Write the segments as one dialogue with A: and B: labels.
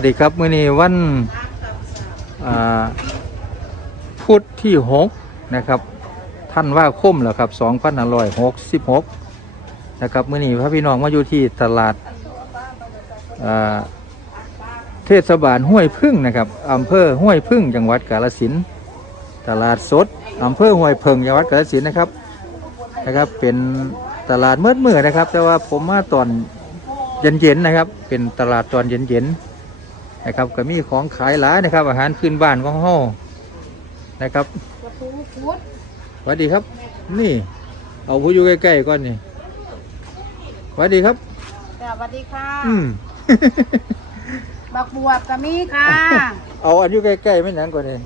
A: วัสดีครับ มื้อนี้วันพุธที่หกนะครับ ท่านว่าคมแล้วครับ2566นะครับมื้อนี้พระพี่น้องมาอยู่ที่ตลาดเทศบาลห้วยพึ่งนะครับอำเภอห้วยพึ่งจังหวัดกาฬสินธุ์ตลาดสดอำเภอห้วยเพิงจังหวัดกาฬสินธุ์นะครับนะครับเป็นตลาดมืดมืดนะครับ แต่ว่าผมมาตอนเย็นๆนะครับ เป็นตลาดตอนเย็นๆ นะครับก็มีของขายหลายนะครับ อาหารพื้นบ้านของเฮานะครับ
B: กระปูพุด
A: สวัสดีครับ นี่ เอาผู้อยู่ใกล้ๆก่อนนี่สวัสดีครับ
B: สวัสดีค่ะ
A: อืม
B: บักบวบก็มีค่ะ
A: เอาอันอยู่ใกล้ๆไม่หนังก่อนนี่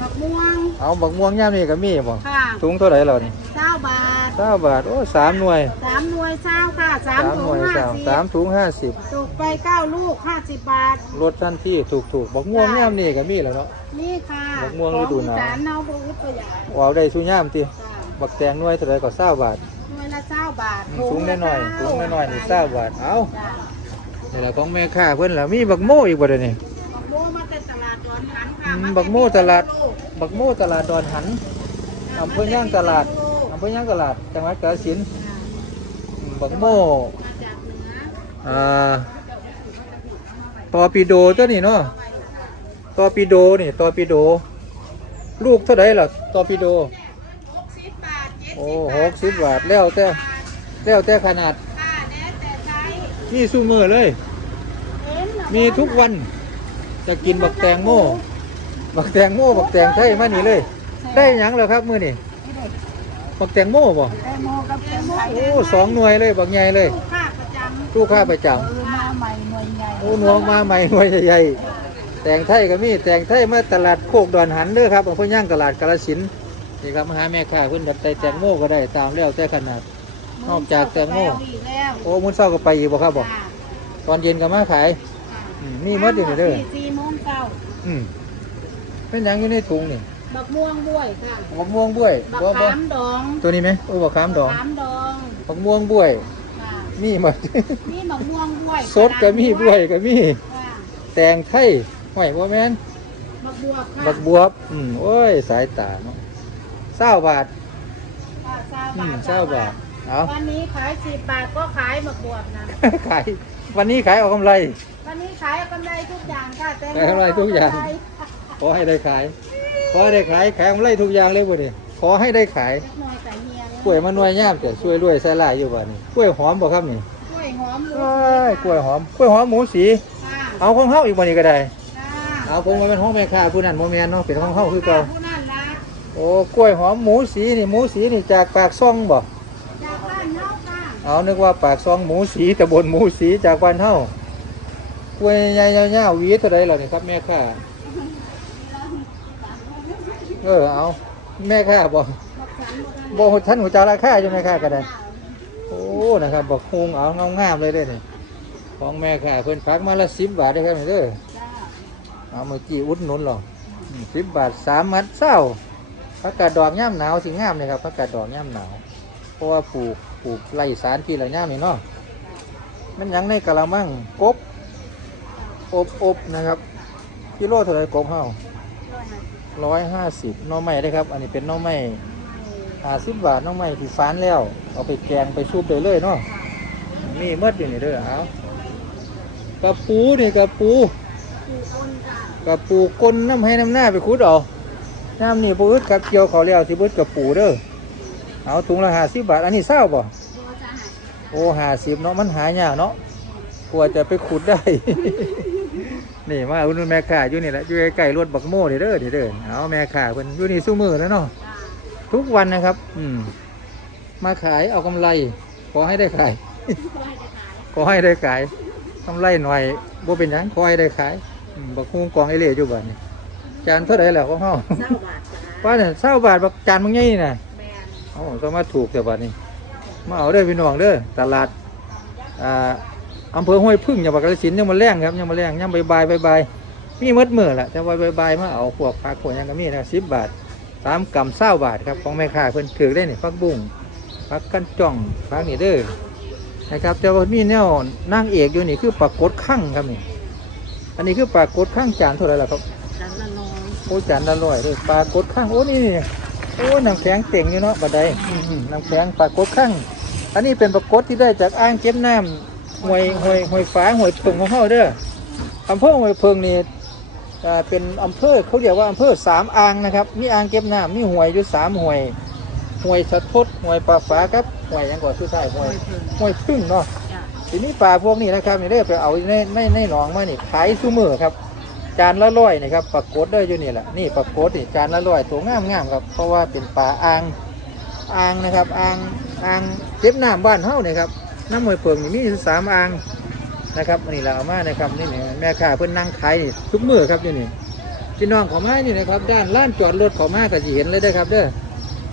B: บักม่วง
A: เอาบักม่วงย่ามนี่ก็มีบ่
B: ค่ะ
A: ถุงเท่าไหร่เรานี่
B: เก้าบาท
A: เก้าบาท โอ้สามหน่วย
B: สามหน่วยเช้าค่ะสาม
A: สาม
B: ถุ
A: หน่
B: ง
A: วย
B: ห้า
A: สาม
B: สิบ
A: สามถุงห้าสิบ
B: ตกไปเก้าลูกห้าสิบบาท
A: ลดทันที่ถูกๆบักม่วงย่ามนี่ก็มีแล้วเนาะ
B: นี่ค่ะ
A: บักม่วงฤดูหนาว
B: ของอีสานเนาบอุตยา
A: เอาได้สุย่ามติ
B: ค่ะ
A: บักแตงหน่วยเท่าไหร่ก็เก้าบาท
B: หน่วยละเช้าบาท
A: สูงน้อยๆสูงน้อยๆนี่เก้าบาท เอา
B: จ้ะ
A: นี่แหละของแม่ค้าเพิ่นล่ะมีบักโม่อีกบ่เด้นี่
B: บักโม่มาเป็นตลาดดอนหันค่ะ
A: อืมาบักโม่ตลาด
B: ลูก
A: บักโม่ตลาดดอนหันอำเภอย่างตลาดอำเภอย่างตลาดจังหวัดกาฬสินธุ์
B: ค่ะ
A: อืมบักโม่
B: มาจากเหนือ
A: อ่าตอปิโดตัวนี้เนาะตอปิโดนี่ตอปิโด ลูกเท่าไหร่ล่ะตอปิโด
B: หกสิบบาทเจ็ด
A: โอ้
B: สิบบาท
A: หกสิบบาทแล้วแต่แล้วแต่ขนาด
B: ค่ะแล้วแต่ไซส์
A: มีซูมือเลย
B: เห็นเหรอ
A: มีทุกวันจะกินบักแตงโมบักแตงโมบักแตงไทยมานี่เลย ได้หยังเหรอครับมื้อนี้ บักแตงโมบ่
B: แตงโมกับแตงไทย
A: โอ้สองหน่วยเลยบักใหญ่เลย
B: ลูกค้าประจำ
A: ลูกค้าประจ
B: เออมาใหม่หน่วยใหญ่ำ
A: โอ้หนวงมาใหม่หน่วยใหญ่ๆแตงไทยก็มีแตงไทยมาตลาดโคกดอนหันเด้อครับอำเภอย่างตลาดกาฬสินธุ์นี่ครับมาหาแม่ค้าเพิ่นดัดไตแตงโมก็ได้ตามแล้วแต่ขนาดนอกจากแตงโม
B: อีกแล้ว
A: โอ้มื้อเช้าก็ไปอีกบ่ครับบ่
B: ค่ะ
A: ตอนเย็นก็มาขายอืมมีหมดอยู่นี่เด้อ
B: สี่สี่โมงเช้า
A: อืมเป็นหยังอยู่ในถุงนี่
B: บักม่วงบ้วยค่ะ
A: บักม่วงบ้วย
B: บัก
A: บ่บ่
B: ขามดอง
A: ตัวนี้ไหมโอ้บักขามดอง
B: ขามดอง
A: บักม่วงบ้วย
B: ค่ะ
A: มีหมด
B: นี่บักม่วงบ้วย
A: สดก็มีบ้วยก็มี
B: ค่ะ
A: แตงไทยห้อยบ่แม่น
B: บักบวบค่ะ
A: บักบวบอืมโอ้ยสายตาเนาะเศร้าบาท
B: ค่ะเช้า
A: อื
B: บามท
A: เศร้าบาทเอา
B: วันนี้ขายสิบบาทก็ขายบักบวบนะ
A: ขายวันนี้ขายเอากำไร
B: วันนี้ขายกำไรทุกอย่างค่ะแตงโม
A: ขายกำไรทุกอย่างำ
B: ไร
A: ขอให้ได้ขาย ขอให้ได้ขายขายกำไรทุกอย่างเลยบ่นี่ขอให้ได้ขาย
B: เล็กน้อยแต่เฮียนะ
A: กล้วยมันหน่วยย่ามแต่ช่วยรวยใส่ลายอยู่บ่นี่กล้วยหอมบ่ครับนี่
B: กล้วยหอมลู
A: เอ้ยกล้วยหอมกล้วยหอมหมูสี
B: ค่ะ
A: เอาของเฮาอีกบ่นี่ก็ได้
B: ค่ะ
A: เอาผมมาเป็นของแม่ค้าผู้นั้นบ่แม่นเนาะเป็นของเฮาคือเก่า
B: ผู้นั่นละ
A: โอ้กล้วยหอมหมูสีนี่หมูสีนี่จากปากซ่องบ่
B: จากบ้านเฮาค่ะ
A: เอานึกว่าปากซองหมูสีตะบนหมูสีจากบ้านเฮากล้วยใหญ่ๆยาวๆหวีเท่าไรล่ะนี่ครับแม่ค้า เออเอาแม่ค้าบอก
B: บ
A: อกท่านหัวจาราคาอยู่แม่ค้าก็ได้โอ้นะครับบอกคงเอาเงางามเลยเด้นี่ของแม่ค้าเพิ่นฟักมาละสิบบาทได้ครับนี่เด้อเอาเมื่อกี้อุดหนุนหรอสิบบาทสามมัดเศร้าผักกาดดอกย่ำหนาวสิงามเลยครับผักกาดดอกย่ำหนาว เพราะว่าปลูกปลูกไร่สารที่ไรย่ำนี่เนาะมันยังในกะละมังกบอบอบนะครับกิโลเท่าไรกบเฮา ร้อยห้าสิบน่องไม้ได้ครับ อันนี้เป็นน่องไม้ห้าสิบบาทน่องไม้ที่ฟานแล้ว เอาไปแกงไปซุปได้เลยเนาะมีเมดอยู่นี่เด้อเอากระปูนี่กระปูกระปูก้นน้ำให้น้ำหน้าไปคุดเอาน้ำนี่ปูอึดกับเกี่ยวเขาแล้วสิบุดกระปูเด้อเอาถุงละห้าสิบบาท อันนี้เศร้าบ่ะ
B: หา
A: โอ้ห้าสิบเนาะมันหายากเนาะกลัวจะไปขุดได้ นี่มาอุดหนุนแม่ข่าอยู่นี่แหละอยู่ใกล้ๆรถบักโม่นี่เด้อนี่เด้อเอาแม่ข่าเพิ่นอยู่นี่สู้มือแล้วเนาะ
B: จ้า
A: ทุกวันนะครับ อืมมาขายเอากำไร ขอให้ได้ขาย ขอให้ได้ขายกำไรหน่อยบ่เป็นหยังขอให้ได้ขายอืมบักฮุงกองไอเล่อยู่บ้านนี่จานเท่าไหร่แล้วของเฮา
B: เศร้าบาทจ้า
A: ว่าเนี่ยเศร้าบาทบักจานมึงใหญ่นี่น่ะ
B: แมน
A: โอ้ต้องมาถูกแต่บัดนี้มาเอาเด้อพี่น้องเด้อตลาดอ่า อำเภอห้วยพึ่งจังหวัดกาฬสินธุ์ยังมาแรงครับยังมาแรงยังใบใบใบใบายมีหมดมือแหละแต่ว่าใบใบายมาเอาพวกผักพวกหยังก็มีนะสิบบาทสามกำเศร้าบาทครับของแม่ค้าเพิ่นถือได้นี่ผักบุ้งผักกันจ่องผักนี่เด้อนะครับแต่ว่ามีแนวนางเอกอยู่นี่คือปรากฏข้างครับนี่ตอันนี้คือปลากดข้างจานเท่าไหร่ล่ะครับ
B: จานละร้อย
A: โอ้จานละร้อยเลยปลากดข้างโอ้นี่นี่โอ้น้ำแข็งเต่งอยู่เนาะบัดใดอื้อหือน้ำแข็งปลากดข้างอันนี้เป็นปลากดที่ได้จากอ่างเก็บน้ำ ห้วยห้วยห้วยฟ้าห้วยเพิงของเฮาเด้ออำเภอห้วยเพิงนี่อ่าเป็นอำเภอเขาเรียกว่าอำเภอสามอ่างนะครับ มีอ่างเก็บน้ำมีห้วยอยู่สามห้วยห้วยสะทดห้วยปลาฟ้าครับห้วยหยังก่อนสุดท้ายห้วย
B: เพิ่ม
A: ห้วยพึ่งเนาะ
B: จ้ะ
A: ทีนี้ปลาพวกนี้นะครับนี่ได้ไปเอาในในในหนองมานี่ขายซูมือครับ จานละร้อยนี่ครับปลากดได้อยู่นี่แหละนี่ปลากดนี่จานละร้อยตัวงามงามๆครับ เพราะว่าเป็นปลาอ่างอ่างนะครับอ่างอ่างเก็บน้ำบ้านเฮานี่ครับ น้ำมวยเพิงนี่มีอยู่สามอ่างนะครับอันนี้เราเอามานะครับนี่นี่แม่ค้าเพิ่นนั่งขายนี่ทุกมื้อครับอยู่นี่พี่น้องเขอมานี่นะครับด้านล้านจอดรถเขอมาก็สิเห็นเลยเด้อครับเด้อ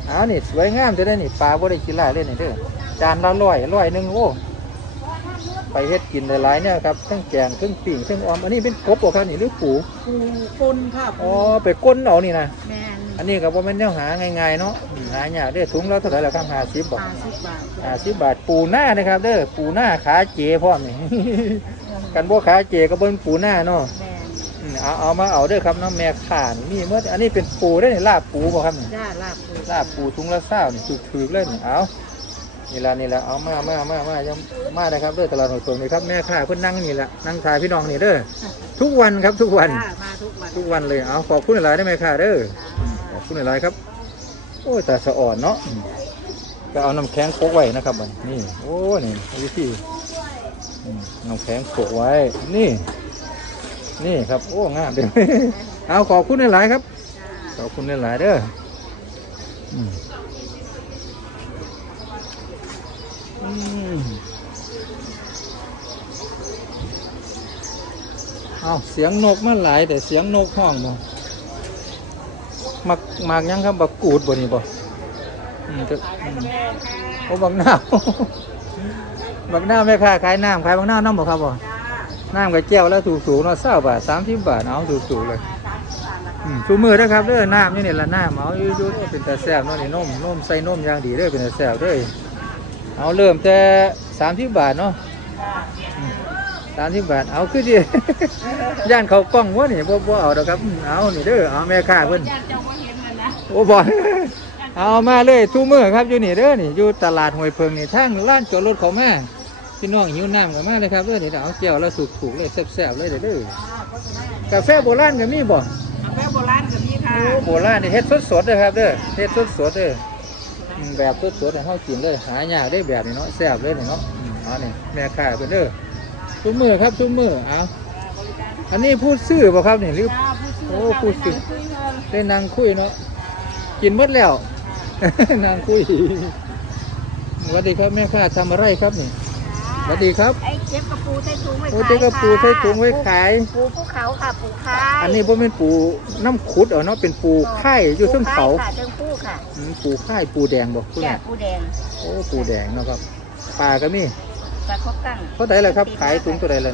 A: เอานี่สวยงามจะได้อนี่ปลาบ่ได้ขี้ร้ายเลยนี่เด้อจานละร้อยร้อยหนึ่งโอ้ไปเฮ็ดกินหลายๆเนี่ยครับทั้งแกงทั้งปิ่งทั้งออมอันนี้เป็นกบบ่ครับนี่หรือปู
B: ปูปนค่ะ
A: อ๋อไปก้นเอานี่นะ
B: แมน
A: อันนี้ก็บ่แม่นแนวหาง่ายๆเนาะอืมหายากเด้อถุงละเท่าไหร่ล่ะครับ50บาท
B: ห้าสิบบาทจ้ะ
A: 50บาทปูหน้านะครับเด้อปูหน้าขาเจพร้อมนี่ กันบ่ขาเจก็เบิ่งปูหน้าเนาะ
B: แมน
A: อืมเอาเอามาเอาเด้อครับน้ำแม่ข่านี่มีเมื่ออันนี้เป็นปูได้อนี่ลาบปูบ่ครับนี่
B: จ้าลาบปู
A: ลาบปูถุงละ20นี่ถูกๆเลยนี่เอานี่ละนี่ละเอามามามามายังมาได้ครับเด้อตลาดหนองตรงนี่ครับแม่ข่าเพิ่นนั่งนี่ละนั่งถ่ายพี่น้องนี่เด้อทุกวันครับทุกวัน
B: จ้ามาทุกวัน
A: ทุกวันเลยเอาขอบคุณหลายได้ไหมค่ะเด้อขอบ คุณหลายครับ โอ้ยแต่สะอ่อนเนาะอืมก็เอาน้ำแข็งโคกไว้นะครับมันนี่โอ้นี่วิธีอืมน้ำแข็งโคกไว้ นี่ นี่ครับ โอ้งามเด้อเอาขอบคุณหลายครับ
B: จ้า
A: ขอบคุณหลายๆเด้ออืมอืมเอาเสียงนกมันหลายแต่เสียงนกห้องบ่ มักมักยังครับบักกูดบ่นี่บ่อืมก็อืมโอ้บักน้า บักน้าแม่ค้าขายน้ำขายบักน้าน้ำบ่ครับบ่น้ำกับแก้วแล้วถูกสูงเนาะเศร้าบาทสามสิบบาทเอาถูกสูงเลยอืมชูมือนะครับเด้อน้ำนี่นี่ละน้ำเอาอยู่อยู่เป็นแต่แซ่บเนาะนี่นมนมใส่นมอย่างดีเด้อเป็นแต่แซ่บเด้อเอาเริ่มแต่สามสิบบาทเนาะสามสิบบาทเอาคือดี ย่านเขากล้องวะนี่บ่บ่เอาดอกครับเอานี่เด้อเอาแม่ค้าเพิ่น
B: จ้าเจ้าก็เห็นมันนะ
A: โอ้บ่เอามาเลยชูมือครับอยู่นี่เด้อนี่อยู่ตลาดห้วยเพิงนี่ทางร้านจอดรถเขามาพี่น้องหิวน้ำกันมาเลยครับเด้อนี่เอาแก้วแล้วสุกถูกๆเลยแซ่บๆเลยเด้อเด้อกาแฟโบราณก็มีบ่
B: กาแฟโบราณกับนี่ค่ะ
A: โอ้โบราณนี่เฮ็ดสดๆเลยครับเด้อเฮ็ดสดๆเด้ออืมแบบสดๆให้เฮากินเลยหายากได้แบบนี้เนาะแซ่บเลยนี่เนาะอืมเอานี่แม่ค้าเพิ่นเด้อทุกมื้อครับทุกมื้อเอาอันนี้พูดซื้อบ่ครับนี่หรือ
B: จ้าผู้ซื้อ
A: โอ้
B: ค่ะ
A: ผู้ซื้อ
B: ไปนั่งคุยกัน
A: ได้นั่งคุยเนาะ กินหมดแล้วนั่งคุยสวัสดีครับแม่ค้าทำอะไรครับนี่สวัสดีครับ
B: ไอ้เจ็บกระปูใส่ถุงไว้
A: โอ้
B: ขาย
A: เจ๊กระปูใส่ถุงไว้ขาย
B: ปูภูเขาค่ะปูคาย
A: อันนี้บ่แม่นปูน้ำขุดเอาเนาะเป็นปูไข่อยู่เทึงเขา
B: ปูค่ะเทิงปูค่ะ
A: อืมปูไข่ปูแดงบ่คุณ
B: จ้า
A: แม่
B: ปูแดง
A: โอ้ปูแดงเนาะครับปลาก็มี
B: ปลาคบตั้ง
A: เท่าไหร่ล่ะครับขายถุงเท่าไหร่ล่ะ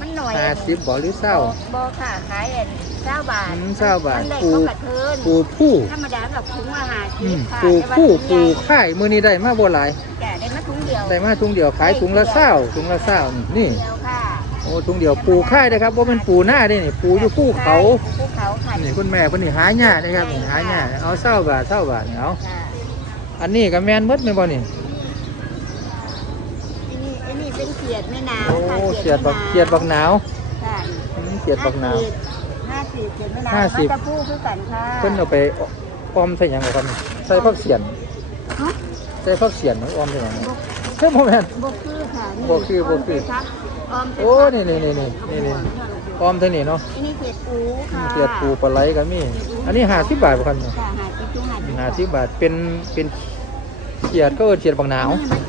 B: มันหน่อย
A: ห้าสิบบ่หรือเศร้า
B: บอค่ะขายอันเก้าบาท
A: อืมเศร้าบาท
B: มันได้
A: ปู
B: ก็กระเทิน
A: ปูผู้
B: ธรรมดากับถุงอาหาร
A: อืม
B: ค่ะ
A: ปู
B: แต่ว่า
A: ผู้
B: ถุ
A: ปู
B: งใหญ่
A: ไข่มื้อนี้ได้มาบ่หลาย
B: แก่ได้มาถุงเดียว
A: ได้มาถุงเดียวขายถุงละเศร้าถุงละเศร้านี่
B: เดียวค่ะ
A: โอ้ถุงเดียวปูไข่นะครับว่าเป็นปูหน้าได้นี่ปูอยู่ภูเขา
B: ภูเขาค่ะ
A: นี่คุณแม่เพิ่นนี่หายากนะครับนี่หายากเอาเศร้าบาทเศร้าบาทนี่เอา
B: ค่ะ
A: อันนี้ก็แม่นหมดแม่นบ่นี่
B: อันนี้อันนี้เป็นเขียด แม่น้ำ
A: โอ้
B: ค่ะ
A: เขียดบักเขียดบักหนาว
B: ค่ะ
A: อืมเขียดบักหนาว
B: ห้าสิบเขียดแม่น้ำ
A: ห้าสิบ
B: มันจะพูคือกันค่ะ
A: เพิ่นเอาไปออมใส่หยังบ่ครับนี่ใส่ผักเสียน
B: ฮะ
A: ใส่ผักเสียนออมใส่หยังใช่บ่แม่น
B: บ่คือค่ะนี่
A: บ่คือบ่คือ
B: ออมเสร็จ
A: โอ้นี่นี่นี่นี่นี่นี่ออมเท่านี้เนาะ
B: อันนี้เขียดปูค่ะ
A: เขียดปูปลาไหลก็มีอันนี้50บาทบ่ครับนี่
B: ค่ะหาจิ๊บจุ้งหาจิ๊บ
A: 50บาทเป็นเป็นเขียดก็เอิ้นเขียดบักหนาว
B: อันนี้มัน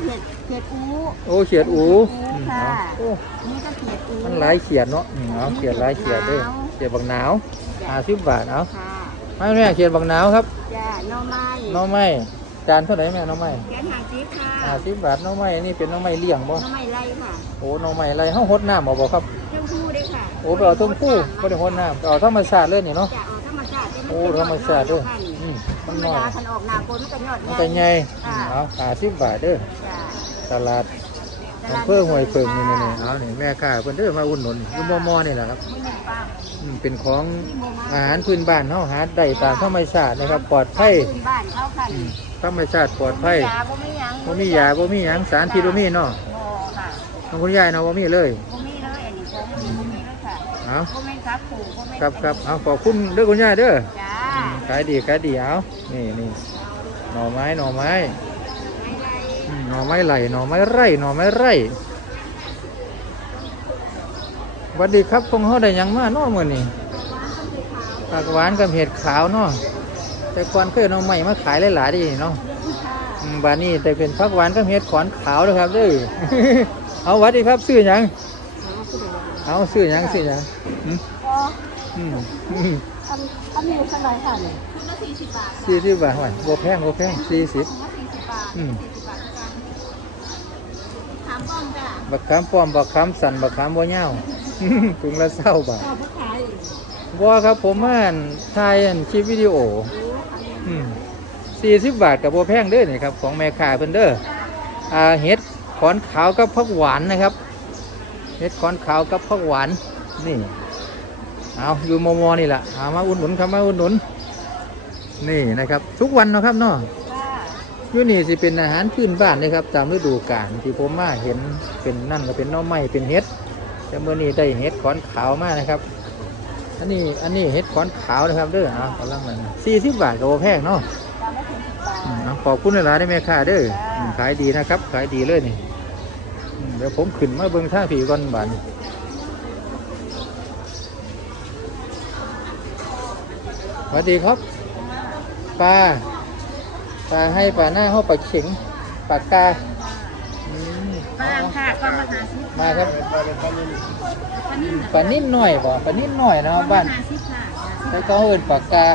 B: เขียดเขียดปู
A: โอ้เขียดอูอืม
B: ค่ะ
A: เอาโอ้
B: อันนี้ก็เขียดปู
A: มันหลายเขียดเนาะอืมเอาเขียดหลายเขียดเด้อเขียดบักหนาวห้าสิบบาทเอา
B: ค่ะ
A: ไม่แม่เขียดบักหนาวครับ
B: จ้าหน่อไม้
A: หน้องไม้จานเท่าไหร่แม่หน้องไม้
B: แกนหางจิ๊บค่ะ
A: ห้าสิบบาทหน้องไม้นี่เป็นหน้องไม้เลี้ยงบ่
B: หน่อไม้ไรค่ะ
A: โอ้หน้องไม้อะไรเฮาหดน้ำเอาบ่ครับ
B: เจ้าคู่ด้วยค่ะ
A: โอ้ไปเอาต้นคู่บ่ได้หดน้ำเอาธรรมชาติเลยนี่เนาะ
B: จะเอาธรรมชาติ
A: โอ้ธรรมชาติเด้ออืม
B: ธ
A: มั
B: ร
A: น
B: รม
A: น้อย
B: ดาคันออกหนาฝนมันก็ยอด
A: มันก็ใหญ่อื
B: ค่ะ
A: มเอาห้าสิบบาทเด้อ
B: จ้า
A: ตลาด
B: จ้
A: อำเภอห้วยเพิงนี่นี่ๆเอานี่แม่ค้าเพิ่นเด้อมาอุ่นหนุนอยู่มอมอนี่แหละครับ
B: ไม่มีป้า
A: อืมเป็นของอาหารพื้นบ้านเฮาหาได้ตามธรรมชาตินะครับ ปลอดภัย
B: พื้นบ้านเขาค่ะ
A: อืมธรรมชาติปลอดภัย
B: ยาบ่มีหยัง
A: บ่มียาบ่มีหยังสารพิษบ่มีเนาะ
B: บ่ค่ะ
A: น้องคุณยายเนาะบ่มีเลย
B: บ่
A: เอา
B: บ่แม่นครับปู่บ่แม่น
A: ครับครับเอาขอบคุณเด้อคุณยายเด้อ
B: จ้า
A: อืมขายดีขายดีเอานี่นี่หน่อไม้หน่อไม้
B: ไม่ไร
A: อืมหน่อไม้ไหลหน่อไม้ไร่หน่อไม้ไร่สวัสดีครับพงเฮาได้หยังมาเนาะมื้อนี้ผักหวานกับเห็ดขาวเนาะแต่ก่อนเคยเอาใหม่มาขายหลายๆเดีเนาะ
B: ค่ะ
A: อืมบานนี้แต่เป็นผักหวานกับเห็ดขอนขาวเลยครับเด้อเอาหวัดดีครับซื้อหยัง เอาซื้อหยังซื้อหยังอืม
B: ก็
A: อืมอืม
B: อันอันนี้เท่าไหร่ค่ะเนี่ยชุดละ40บาท
A: สี่สิบบาทห่วยบัวแพงบัวแพงสี่สิบ
B: ถุงละ40บาท
A: อืม
B: 40บาทกันถามป้องจ้ะ
A: บักขามป้อมบักขามสันบักขามบัวเน่าวถุงละเศร้าบาท
B: ก็บ่ขาย
A: บัวครับผมมาอั่นถ่ายอันคลิปวิดีโอสี่สิบบาทกับบัวแพงเด้อนี่ครับ ของแม่ค้าเพิ่นเด้ออ่าเห็ดขอนขาวกับผักหวานนะครับ เห็ดขอนขาวกับผักหวานนี่เอาอยู่มอมอนี่แหละเอามาอุ่นหนุนครับมาอุ่นหนุนนี่นะครับ ทุกวันเนาะครับเนาะ
B: ค่ะ
A: อยู่นี่สิเป็นอาหารพื้นบ้านนะครับ ตามฤดูกาลที่ผมมาเห็นเป็นนั่นก็เป็นหน้อไม้เป็นเห็ดแต่เมื่อนี้ได้เห็ดขอนขาวมานะครับอันนี้อันนี้เห็ดขอนขาวนะครับเด้อเอากำลังมันสี่สิบบาทก็บ่แพงเนาะ
B: จานละ40บาท
A: อืมเอาขอบคุณหลายๆได้ไหมค่าเด้ออืมขายดีนะครับ ขายดีเลยนี่อืม เดี๋ยวผมขึ้นมาเบิ่งท่าผีก่อนบาดนสวัสดีครับปลาปลาให้ปลาหน้าเข้าปลาเข็งปลากาอืม
B: ฝรั่งค่ะก็มาหาซิ
A: มาครับ
B: ปลานิ่ม
A: ปลานิ่นหน่อยบ่ปลานิ่นหน่อยนะครับบ้าน
B: หาซิค่ะ
A: แล้วก็เอินปลากา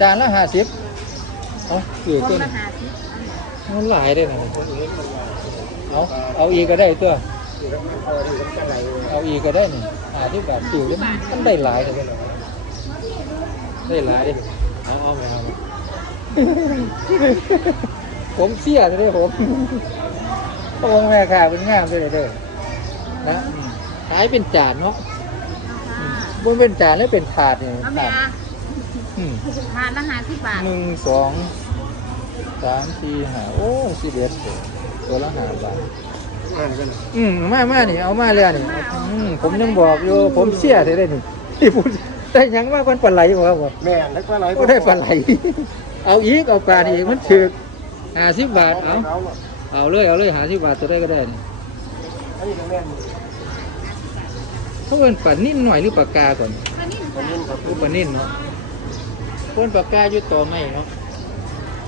A: จานละห้าสิบเอาเกี่ยว
B: ค
A: ตัวน
B: มาหาซิ
A: มันหลายได้นะ เอาเอาอีกก็ได้ตัวเอาอีกก็ได้นี่หาที่แบบจิ๋วมันมันได้หลายเลยได้หลายเอาเอาไม่เอาผมเสียเลยผมโอ้แม่ค่ะเป็นงามเลยเด้อนะขายเป็นจานเนาะบนเป็นจานแล้วเป็นถาดเนี่
B: เอา
A: ถาดอืม
B: ทานละหาซิบบาท
A: หนึ่งสองสามสี่ห้าโอ้สิบเอ็ด ตัวตัวละห้าบาทอืมมามานี่เอามาเลยนี่อืมผมยังบอกอยู่ผมเสียได้ได้นี่ที่พูดได้หยังมากกว่าปลาไหลบ่ครับผม
C: แม่แล้วก็อะไร
A: ก็ได้ปลาไหล เอาอีกเอาปลานี่อีกมันถึกห้าสิบบาทเอาเอาเลยเอาเลยห้าสิบบาทตัวได้ก็ได้นี่
C: อันนี้แม่
A: เขาเป็นปลานิ่นหน่อยหรือปลากาก่อน
B: ปลานิ่ม
C: คนนี้ครับ
A: รูปลานิ่นเนาะคนปลากาอยู่ตัวไม่เนาะ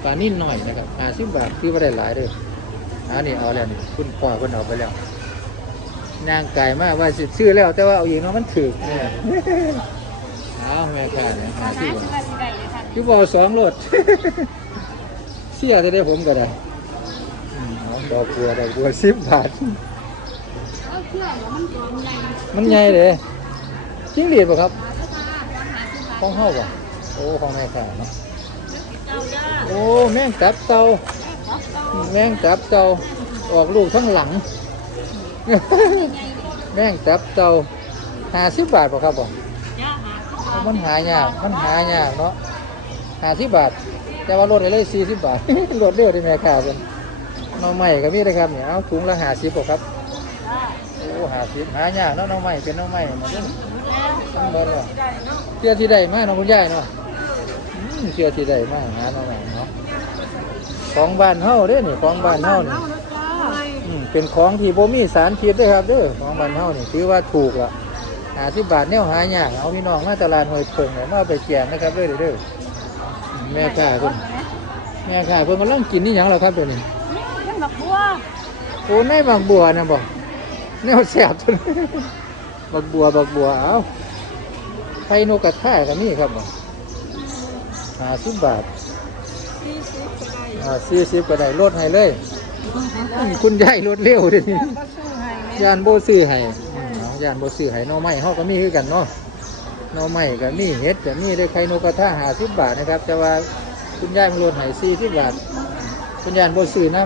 A: ปลานิ่นหน่อยนะครับห้าสิบบาทคือว่าได้หลายเลย อันนี้เอาแล้วนี่คุณพ่อคนเอาไปแล้วนางไก่มากว่าสิซื้อแล้ว แต่ว่าเอาอีกเนาะมันถึกเนี่ยเอาแม่ค่ะเนี่ยหาที่ว่า
B: ซิบาทสิได้เลยค่ะ
A: อบ่อสองรถเสียจะได้ผมก็ได้อืมเอาดอกบัวดอกบัวสิบบาท
B: มันใหญ่
A: เลยจิ้งหรีดป่ะครับ
B: ปลาก็ตาหาซิบบาท
A: ของเฮาป่ะโอ้ของแม่ค่ะเนาะ
B: เจ้าย่า
A: โอ้แม่งจับเตา แม่งจับเตาออกลูกทั้งหลัง แม่งจับเตาหาสิบบาทป่ะครับผม
B: ย่าหาซิบบาท
A: มันหายากมันหายากเนาะหาสิบบาท แต่ว่าลดไปเลยสี่สิบบาทลดเร็วที่แม่ค้าเป็นน้องใหม่ก็มีเลยครับเนี่ยเอาถุงละหาสิบป่ะครับโอ้หาสิบหายากเนาะน้องใหม่เป็นน้องใหม่มาเด้อ
B: แล้ว
A: ทั้งเบิดเลย
B: เนาะ
A: เชื่อที่ใดมากน้องคุณยายเนาะเชื่อที่ใดมาหาน้องใหม่เนาะ ของบ้านเฮาเด้อนี่ของบ้านเฮานี่
B: เอาแล้วจ้า
A: อืมเป็นของที่บ่มีสารพิษเด้วยครับเด้อของบ้านเฮานี่ถือว่าถูกละหาสิบบาทแนวหายากเอาพี่น้องมาตลาดห้วยเพิงเนี่ยมาเอาไปแจกนะครับเด้อเด้ออืมแม่ค้าเพิ่นแม่ค้าเพิ่นกำลังกินนี่หยังแล้วครับเดี๋ยวนี้
B: ยังดอกบัว
A: โอ้ในบางบัวนะบ่แนวแสบจนบักบัวบักบัวเอาไข่นกกระทาก็มีครับบ่ห้าสิบบาท
B: สี่สิบก็ได้
A: อ่าสี่สิบก็ได้ลดให้เลยอืมคุณยายลดเร็วเดิ
B: ก็ซื้อให้แม่
A: ยานโบซื้อให้อืมเอายานโบซื้อให้หน่อไม้เฮาก็มีคือกันเนาะหน่อไม้ก็มีเห็ดก็มีได้ไข่นกกระทาห้าสิบบาทนะครับ แต่ว่าคุณยายมันลดให้สี่สิบบาท คุณยายโบซื้อน้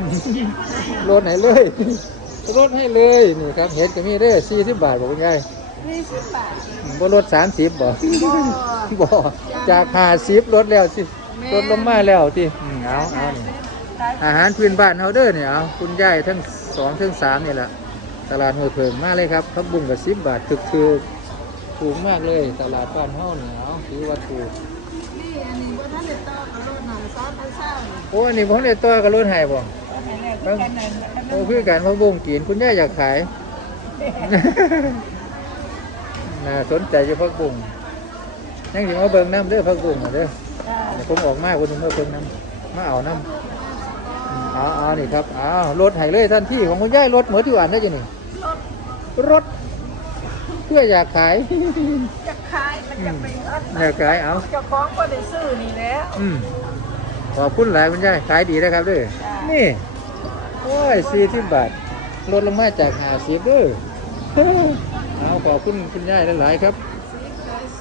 A: ำ ลดให้เลยลดให้เลยนี่ครับเห็ดก็มีเด้อสี่สิบบาทบอกคุณยาย
B: ยี่สิบบาท
A: บ่ลดสามสิบบ่
B: บ่
A: บ่จากห้าสิบลดแล้วสิ ลดลงมาแล้วที่เอาเอานี่อาหารพื้นบ้านเฮาเด้อเนี่ยเอาคุณยายทั้งสองทั้งสามนี่แหละตลาดห้วยเพิงมาเลยครับพักบุ้งกับสิบบาทถูกถูกถูกมากเลยตลาดบ้านเฮาเนี่ยเอาถือว่าถูก
B: นี่อันนี้ว่าท่านเด็ดต่อกับรถหนังซอสพันเศร้า
A: โอ้อันนี้ผมได้ตัวกับรถให้บ่
B: เพื่อนกันนั่น
A: โอ้คือการพักบุ้งกินคุณยายอยากขายน่าสนใจจะพักบุ้งยังสิมาเบิ่งน้ำเด้อพักบุ้งอะเด้อ เดี๋ยวผมออกมาคนหนึงเมื่อคนน้ำมาเอาน้ำอืมเอาเอานี่ครับเอารถไห้เลยท่านที่ของคุณย่ายรถเหมือนที่อ่านได้จีนี่รถเพื่ออยากขาย
B: จะขายมันจะไปรถ
A: อยากขายเอา
B: เจ้าของก็ได้ซื้อนี่แล้ว
A: อืมขอบคุณหลายคุณย่ายขายดีนะครับเด้วย
B: จ้านี่
A: นี่โอ้ยสี่สิบบาทลดลงมาจากห้าสิบเด้อเอาขอบคุณคุณย่ายหลายๆครับ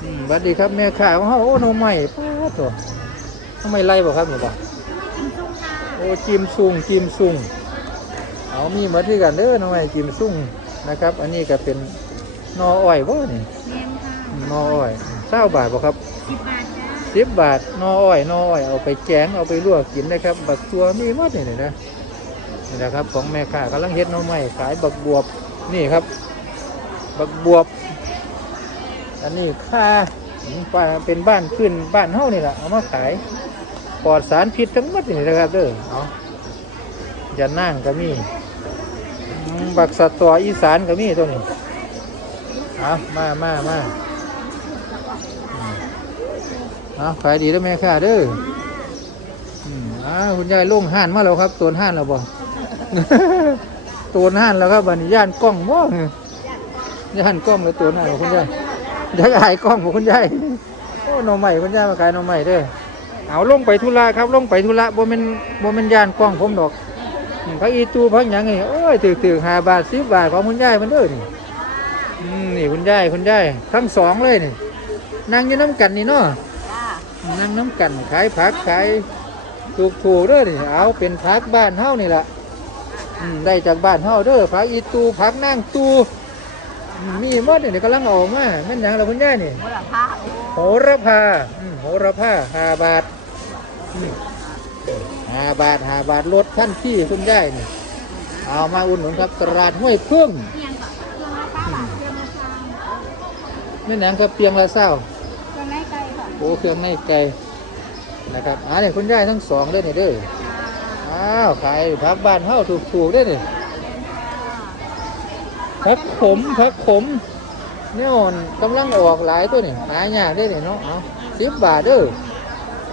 A: อืมสวัสดีครับแม่ข่าของเขาโอ้หนมใหม่ป้าด ตัวทำไมไล่บ่ครับหนูบอกโอ้จิมซุงจิมซุงเอามีเหมือนที่กันเด้อน้องไอ้จิมซุงนะครับ อันนี้ก็เป็นนออ้อยบ่นี่
B: เลี้ยงค่ะ
A: นออ้อยเศร้าบาทบ่ครับ
B: สิบบาทจ้า
A: สิบบาทนออ้อยนออ้อยเอาไปแกงเอาไปลวกกินนะครับ บักตัวมีหมดนี่นะนี่นะครับของแม่ค้ากำลังเฮ็ดหน้อไม้ขายบักบวบนี่ครับ บักบวบ อันนี้ค่า ป้าเป็นบ้านขึ้นบ้านเฮ้านี่แหละเอามาขายปลอดสารพิษทั้งหมดนี่นะครับเด้อเอาอย่านั่งก็มีบักสะตออีสานก็มีตัวนี้เอามามามาอืมเอาขายดีแล้วแม่ค่ะเด้ออ้าวคุณยายลงห้านมาแล้วครับตัวห้านแล้วบ่ตัวห้านแล้วครับบันย่านกล้องบ่ย่านกล้องแล้วตัวห้านของคุณยาย อยากอายกล้องของคุณยายโอ้หน่อใหม่คุณยายมาขายหน่อใหม่เด้อเอาลงไปธุระครับลงไปธุระบ่แม่นบ่แม่นย่านกล้องผมดอกอืมพักอีตูพักหยังไงโอ้ยตึกๆ5บาท10บาทของคุณยายมันเด้อนี่อืมนี่คุณยายคุณยายทั้งสองเลยนี่นั่งอยู่น้ำกันนี่เนาะ
B: จ้า
A: นั่งน้ำกันขายผักขายถูกๆเด้อนี่เอาเป็นผักบ้านเฮานี่ล่ะอืมได้จากบ้านเฮาเด้อผักอีตูผักนางตูอื มมีหมดนี่กำลังออกมาแม่นหยังล่ะคุณยายนี่
B: มูลค่าโอ้
A: โหระพาอืมโหระพาห้าบาทอืมห้าบาทห้าบาทลดท่านที่คุณยายนี่เอามาอุ่นหนุนครับตลาดห้วยพึ่ง
B: เพียงก่อนเครื่องละเก้าบาทเครื่องละสาม
A: แม่นหนังครับเปียงละเศร้า
B: เครื่องในไก่ค่ะ
A: โอ้เครื่องในไก่นะครับอ่าเนี่ยคุณยายทั้งสองเด้อนี่เด้อ อ้าวขายผักบ้านเฮาถูกๆเด้อนี่ ผักขมผักขมเนี่ยอ่อนกำลังออกหลายตัวนี่หายากเด้อนี่เนาะเอาสิบบาทเด้อ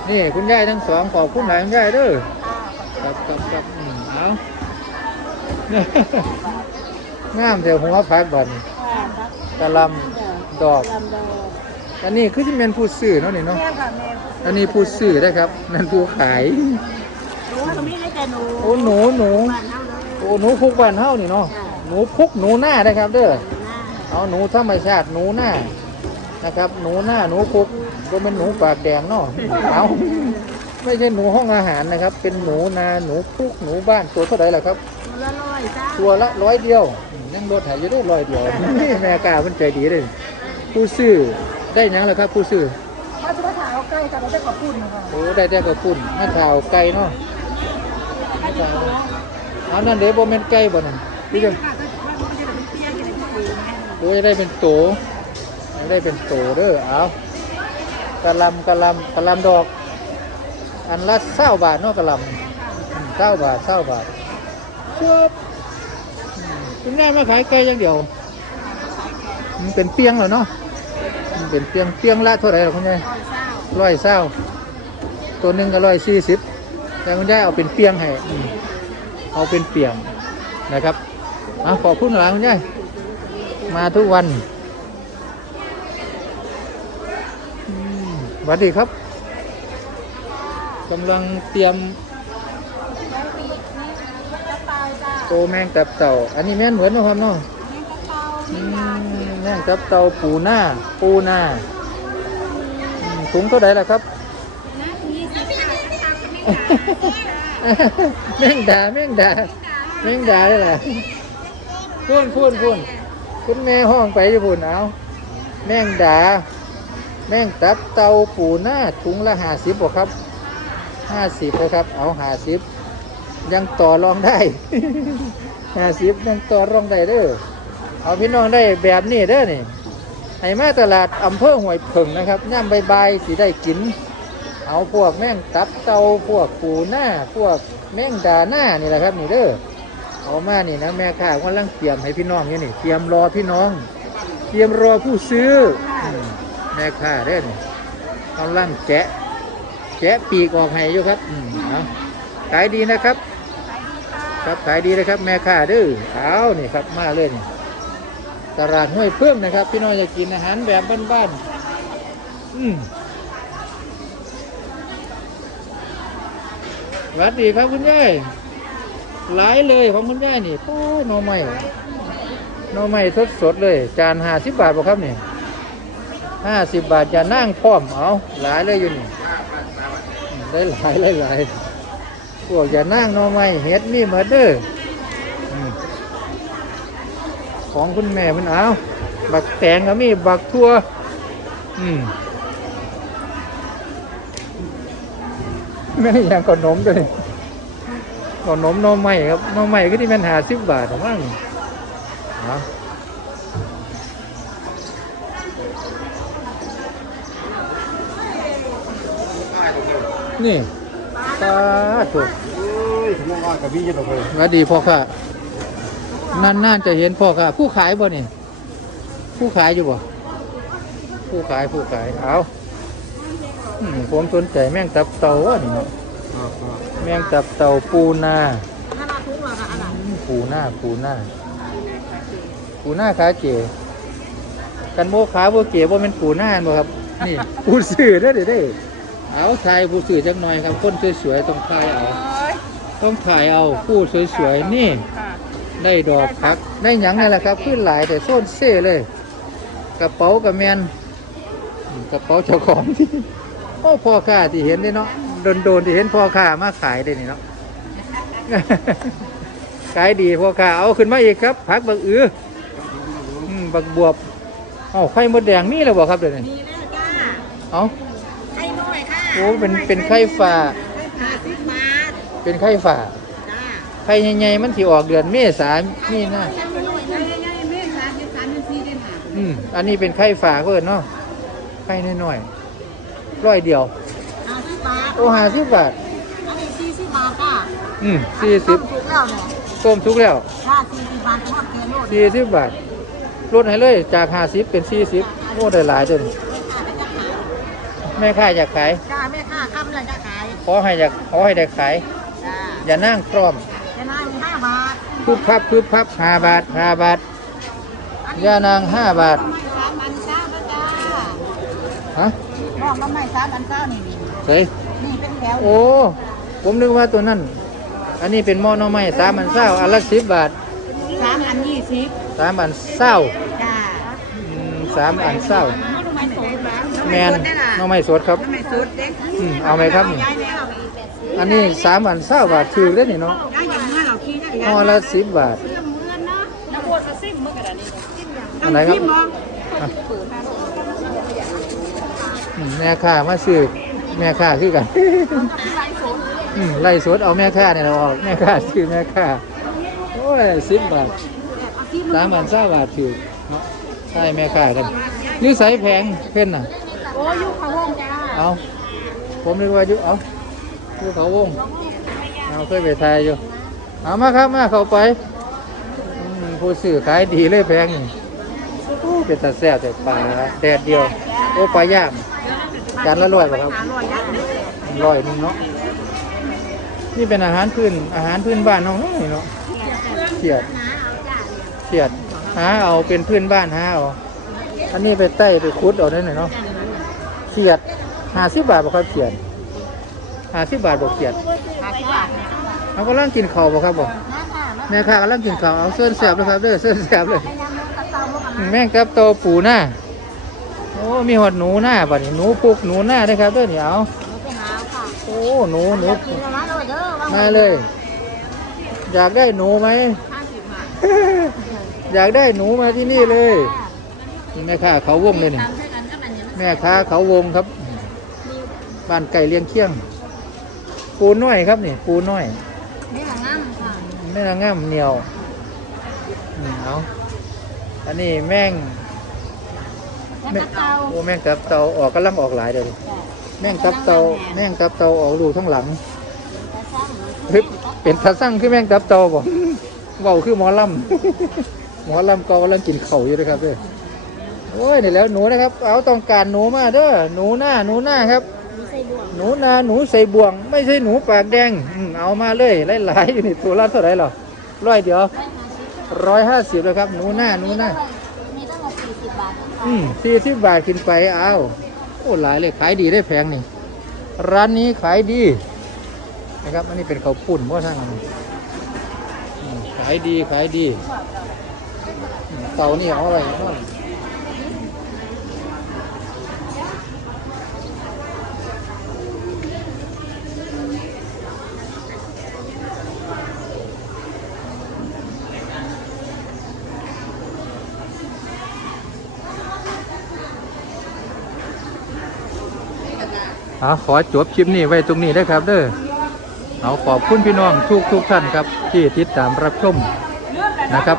A: นี่คุณยายทั้งสองขอบคุณหลายคุณยายเด้อครับครับครับอืมเอางามเดี๋ยวหัวพักบัดนกะหลำดอก
B: ลำดอก
A: อันนี้คือที่เป็นผู้ซื้อเนาะนี่เนาะ
B: แม่ค่ะแม่
A: อันนี้ผู้ซื้อนะครับ นั่นผู้ขาย
B: หนูก็มีได้แต่หนู
A: โอ้หนูหนู
B: บ้านเฮาเลย
A: โอ้หนูพุกบ้านเฮานี่เนาะ
B: จ้า
A: หนูพุกหนูหน้านะครับเด้อ
B: หน้า
A: เอาหนูธรรมชาติหนูหน้านะครับ หนูหน้าหนูพุกก็เป็นหนูปากแดงเนาะเอาไม่ใช่หนูห้องอาหารนะครับ เป็นหนูนาหนูพุกหนูบ้านตัวเท่าไหร่ล่ะครับ
B: หนูละร้อยจ้า
A: ตัวละร้อยเดียวอืมยังรถหายอยู่ได้ร้อยเดียวนี่แม่กามันใจดีเลยผู้ซื้อได้หยังแล้วครับ ผู้ซื้อ
B: มาจะมาถามเอาใกล้กันเราได้ขอบคุณนะคะ
A: โอ้ได้แต่กับปุ่นมะขาวไก่เนาะมะขาวเอานั่นเดี๋ยวโบเมนไก่บ่นั่น พี่จะ
B: จะไหนพวกอื่นนะ
A: โอ้ยได้เป็นโตได้เป็นโตเด้อเอากะลำกะลำกะลำดอก อันละเศร้าบาทเนาะกะลำเศร้าบาทเศร้าบาทชุบคุณแม่มาขายไก่อย่างเดียว มันเป็นเปียงเหรอเนาะมันเป็นเปียงเปียงละเท่าไหร่หรอคุณยาย
B: ร้อยเศร้า
A: ตัวหนึ่งก็ร้อยสี่สิบแต่คุณยายเอาเป็นเปียงให้เอาเป็นเปียงนะครับ อะขอบคุณหลายคุณยายมาทุกวันอืมสวัสดีครับกำลังเตรียม
B: แล้วอีกนี่กระเป๋าจ้า
A: โตแมงตับเต่า อันนี้แม่นเหมือนไหมครับเนาะ
B: นี่กระเป๋า
A: อื
B: นี่ยาม
A: แม่งตับเต่าปูหน้า ปูหน้าอืมถุงเท่าไหร่ล่ะครับ
B: นะยี่สิบบาทนะคะ
A: แม่งด่าแม่งด่าแม่งด่าเลยล่ะ พูนพูนพูนคุณแม่ห้องไปญี่ปุ่นเอาแม่งดา แม่งตับเตาปูหน้าถุงละห้าสิบบครับห้าสิบนะครับ เอาห้าสิบยังต่อรองได้ห้าสิบยังต่อรองได้เด้อเอาพี่น้องได้แบบนี้เด้อนี่ให้มาตลาดอำเภอห้วยผึ่งนะครับย่ำใบายๆสิได้กิน เอาพวกแม่งตับเตาพวกปูหน้า พวกแม่งดาหน้านี่แหละครับนี่เด้อ เอามานี่นะแม่ค้ากำลังเตรียมให้พี่น้องนี่นี่เตรียมรอพี่น้อง เตรียมรอผู้ซื้อแม่ค้าเด้นี่กำลังแกะ แกะปีกออกให้อยู่ครับอืมเอาขายดีนะครับ ครับขายดีเลยครับ แม่ค้าเด้อเอานี่ครับมาเลยนี่ตลาดห้วยเพิ่มนะครับ พี่น้องอยากกินอาหารแบบบ้านๆอืมสวัสดีครับคุณยาย หลายเลยของคุณยายนี่โอ้หน่อไม้หน่อไม้สดสดๆเลย จานห้าสิบบาทบ่ครับนี่ห้าสิบบาทจะนั่งพร้อมเอาหลายเลยอยู่นี่ได้หลายหลายหลายพวกจะนั่งหน่อไม้เฮ็ดมีเมือเด้ออืมของคุณแม่มันเอาบักแตงก็มีบักทั่วอืมแม่ยังขนมด้วย ขนมน้อใหม่ครับน้อใหม่ก็ที่มันหาสิบบาทมั้งนี่ตาถูก
C: เอ้ยผมว่ากับพี่จะตกเลย
A: สวัสดีพ่อค่ะนานๆจะเห็นพ่อค่ะ ผู้ขายบ่นี่ ผู้ขายอยู่บ่ ผู้ขายผู้ขาย เอาผมสนใจแม่งตับเตาว่ะนี่เนาะ แมงตับเต่าปูนาปูนาปูนาปูนาขาเก๋กันโมขาโบเก๋บ่เป็นปูนาบ่ครับ นี่ปูสื่อได้เด้อเด้อเอาถ่ายปูสื่อจักหน่อยครับคนสวยๆต้องถ่ายเอาต้องถ่ายเอาผู้สวยๆนี่ ได้ดอกพักได้หยังนี่แหละครับขึ้นหลายแต่โซนเซ่เลย กระเป๋ากับแมนกระเป๋าเจ้าของที่โอ้พ่อค้าที่เห็นได้เนาะ โดนๆที่เห็นพ่อค้ามาขายได้นี่เนาะ ขายดีพ่อค้าเอาขึ้นมาอีกครับผักบักอืออืมบักบวบเอาไข่มดแดงมีแล้วบ่ครับเดี๋ยวนี้
B: มีแล้วจ้า
A: เอา
B: ไข่น้อยค่ะ
A: โอ้เป็นเป็นไข่ฝา
B: ห้าสิบบาท
A: เป็นไข่ฝา
B: จ้า
A: ไข่ใหญ่ๆมันสิออกเดือนเมษามีนา
B: ไข่น้อยไข่ใหญ่ๆเมษาเดือนสามเดือนสี่เดือนห้า
A: อืมอันนี้เป็นไข่ฝาเพิ่นเนาะไข่น้อยๆร้อยเดียว
B: ห้าสิบบาท
A: โอ้ห้าสิบบาท
B: อันนี้สี่สิบบาทค่ะ
A: อืมสี่สิบ
B: ถูกแล้วเนี่ย
A: ต้มทุกแล้ว
B: ค่าสี่สิบบาททอดเกลือโลด
A: สี่สิบบาทลดให้เลยจากห้าสิบเป็นสี่สิบโอ้ได้หลายเด้อ
B: แม่ค้าก็จะขาย
A: แม่ค้าอยากขาย
B: จ้าแม่ค้าคำเลยจะขาย
A: ขอให้อยากขอให้ได้ขาย
B: จ้า
A: อย่านั่งพร้อม
B: จะนายห้าบาท
A: พึบพับพึบพับห้าบาทห้าบาทอย่านางห้าบาท
B: ไม่สามอันเก้านะจ้า
A: ฮะ
B: บอกน้ำไม่สามอันเก้านี่นี่
A: เฮ้ย
B: นี่เป็นแถว
A: โอ้ ผมนึกว่าตัวนั้น อันนี้เป็นหม้อหน้อไม้สามอันเศร้าอันละสิบบาท
B: สามอันยี่สิบ
A: สามอันเศร้า
B: จ้า
A: อืมสามอันเศร้า
B: ไม่สดนะ
A: แมนหน้อไม้สดครับ
B: ไม่สดเด็ก
A: อืมเอาไหมครับนี่
B: ย้ายแล้ว
A: อันนี้สามอันเศร้าบาทถือได้นี่เนาะ
B: ย้ายอย่างเมื่อเราขี้ได้
A: หม้อละสิบบาท
B: เรื่องเมื่อนะน้ำโคตรซิมเมื่อกันนี่
A: อันไหนครับ อะอืมแม่ค้ามาซื้อ แม่ค้าคือกันอืมไล่สดเอาแม่ค้าเนี่ยเราออกแม่ค้าซื้อแม่ค้าโอ้ยสิบบาทสามบาทเศร้าบาทถือเนาะใช่แม่ค้ากันยื้อใสแพงเพ่นน่ะ
B: โอ้ยุคเขาวงจ้า
A: เอาผมนึกว่าอยู่เอาอยู่เขาวงเอาเคยไปทายอยู่เอามาครับมาเข้าไปอืมผู้ซื้อขายดีเลยแพงนี่โอ้เป็นตาแซ่บแต่ปลาแดดเดียว โอ้ปลาย่าง จานละร้อยป่ะครับ
B: หาลอยยักษ์
A: ร้อยหนึงเนาะนี่เป็นอาหารพื้นอาหารพื้นบ้านน้องนี่เนาะเขียดเขียดหาเอาเป็นพื้นบ้านหาเอาอันนี้ไปใต้ไปคุดเอาได้หน่อยเนาะเขียดหาสิบบาทบ่ครับเขียดหาสิบบาทบ่เขียด
B: หาสิบบาท
A: เอากำลังกินข้าวบ่ครับบ่
B: นะค่ะ
A: แม่ค้ากำลังกินข้าวเอาเส้นแสบเลยครับเด้อเส้นแสบเลย
B: พยายามลงกระเตาลงกัน
A: แม่งกับโตปูหน้าโอ้มีหอดหนูหน้าบัดนี้หนูปุกหนูหน้าได้อครับเด้อนี่เอา
B: ไปหาค่ะ
A: โอ้หนูหนู
B: กินแล้วนะเลยเด้อ
A: มาเลย อยากได้หนูไหม
B: ห้าสิบบาท
A: อยากได้หนูมาที่นี่เลยนี่แม่ค้าเขาวงเลยนี่
B: ตามใช้กันก็มันอย่างนั้น
A: แม่ค้าเขาวงครับบ้านไก่เลี้ยงเคียง ปูน้อยครับนี่ปูน้อย
B: นี่ค่ะง่ามค่ะ
A: แม่นางงามเหนียวอืมเอาอันนี้แม่ง
B: แล้วก็เตา
A: โอ้แม่งตับเตาออกกำลังออกหลายเดี๋ยวนี้แม่งตับเตาแม่งตับเตาออกลูกทั้งหลังเฮ้ยเป็นตาสั่งคือแม่งตับเตาบ่เว้าคือหมอลำหมอลำก็กำลังกินเข่าวอยู่นะครับเด้อโอ้ยนี่แหล้วหนูนะครับ เอาต้องการหนูมาเด้อหนูหน้าหนูหน้าครับ
B: มีใส่บ่วง
A: หนูนาหนูใส่บ่วง ไม่ใช่หนูปากแดงอืมเอามาเลยหลายๆอยู่นี่ตัวละเท่าไหร่หรอร้อยเดียว
B: ร้อยห้าสิบ
A: ร้อยห้าสิบเลยครับ หนูหน้าหนูหน้า อืมสี่สิบบาทกินไปเอาโอ้หลายเลยขายดีได้แพงนี่ ร้านนี้ขายดี นะครับ อันนี้เป็นข้าวปุ่นเพราะทั้งนั้นอืมขายดีขายดี เตานี่เอาอะไร เอาขอจบคลิปนี้ไว้ตรงนี้ได้ครับเด้อเอาขอบคุณพี่น้องทุกทุกท่านครับ ที่ติดตามรับชมนะครับ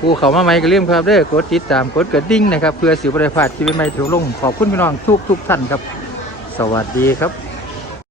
A: ผู้เขามาใหม่ก็เริ่มครับเด้อกดติดตามกดกระดิ่งนะครับ เพื่อสิบริพาดที่ไม่ถูกลงขอบคุณพี่น้องทุกทุกท่านครับ สวัสดีครับ